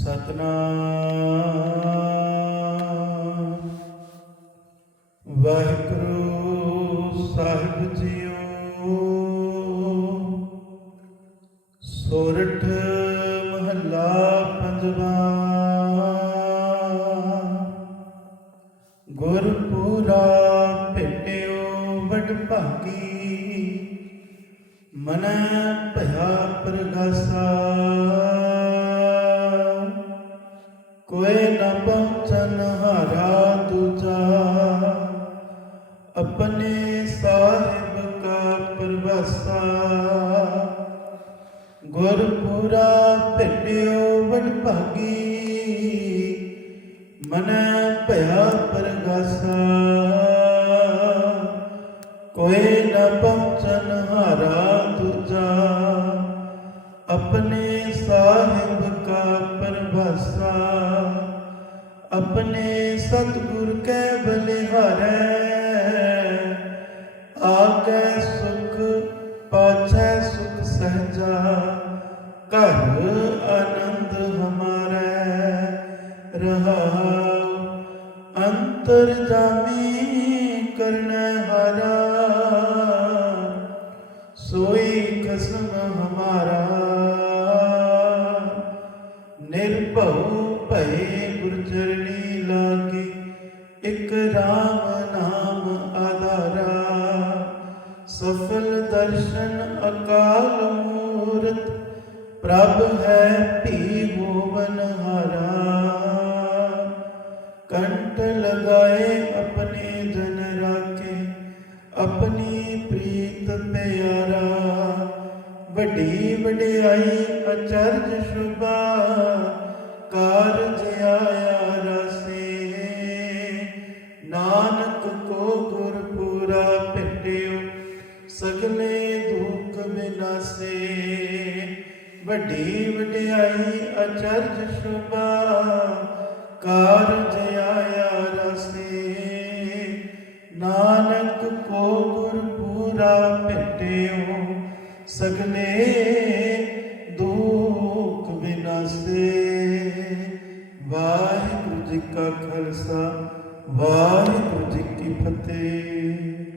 ਸਤਨਾਮ। ਵਾਹਿਗੁਰੂ ਸਾਹਿਬ ਜੀਓ ਸੋਰਠ ਮਹੱਲਾ ਪੰਜਵਾ। ਗੁਰਪੂਰਾ ਭੇਟਿਓ ਵਡ ਭਾਗੀ ਮਨ ਭਇਆ ਪ੍ਰਗਾਸਾ। ਆਪਣੇ ਸਾਹਿਬ ਕਾ ਪ੍ਰਵਾਸਾ। ਗੁਰਪੂਰਾ ਭੇਟਿਓ ਵਡ ਭਾਗੀ ਮਨ ਭਇਆ ਪ੍ਰਗਾਸਾ। ਕੋਏ ਨ ਪਹੁੰਚਨ ਹਾਰਾ ਦੂਜਾ, ਆਪਣੇ ਸਾਹਿਬ ਕਾ ਪਰਵਾਸਾ। ਆਪਣੇ ਸਤਿਗੁਰ ਅੰਤਰ ਜਾਮੀ ਕਰਣ ਹਾਰਾ ਸੋਈ ਕਸਮ ਹਮਾਰਾ। ਨਿਰਭਉ ਭਏ ਗੁਰ ਚਰਣੀ ਇਕ ਰਾਮ ਨਾਮ ਆਧਾਰਾ। ਸਫਲ ਦਰਸ਼ਨ ਅਕਾਲ ਮੂਰਤ, ਪ੍ਰਭ ਹੈ ਭੀ ਹੋਵਨ ਹਾਰਾ। ਕੰਠ ਲਗਾਏ ਆਪਣੇ ਜਨ ਰਾਖੇ, ਆਪਣੀ ਪ੍ਰੀਤ ਪਿਆਰਾ। ਵੱਡੀ ਵਡਿਆਈ ਅਚਰਜ ਸ਼ੁਭਾ, ਕਾਰਜ ਆਇਆ ਰਸੇ। ਨਾਨਕ ਕੋ ਗੁਰ ਪੂਰਾ ਭੇਟਿਓ ਸਗਲੇ ਦੁੱਖ ਵਿਨਾਸੇ ਵੱਡੀ ਵਡਿਆਈ ਅਚਰਜ ਸ਼ੁਭਾ, ਕਾਰਜ ਕੂੜਾ ਭਿੰਟਿਓ ਸਗਨੇ ਦੁਖ ਬਿਨਾਸੇ ਵਾਹਿਗੁਰੂ ਜੀ ਕਾ ਖਾਲਸਾ ਵਾਹਿਗੁਰੂ ਜੀ ਕੀ ਫਤਿਹ।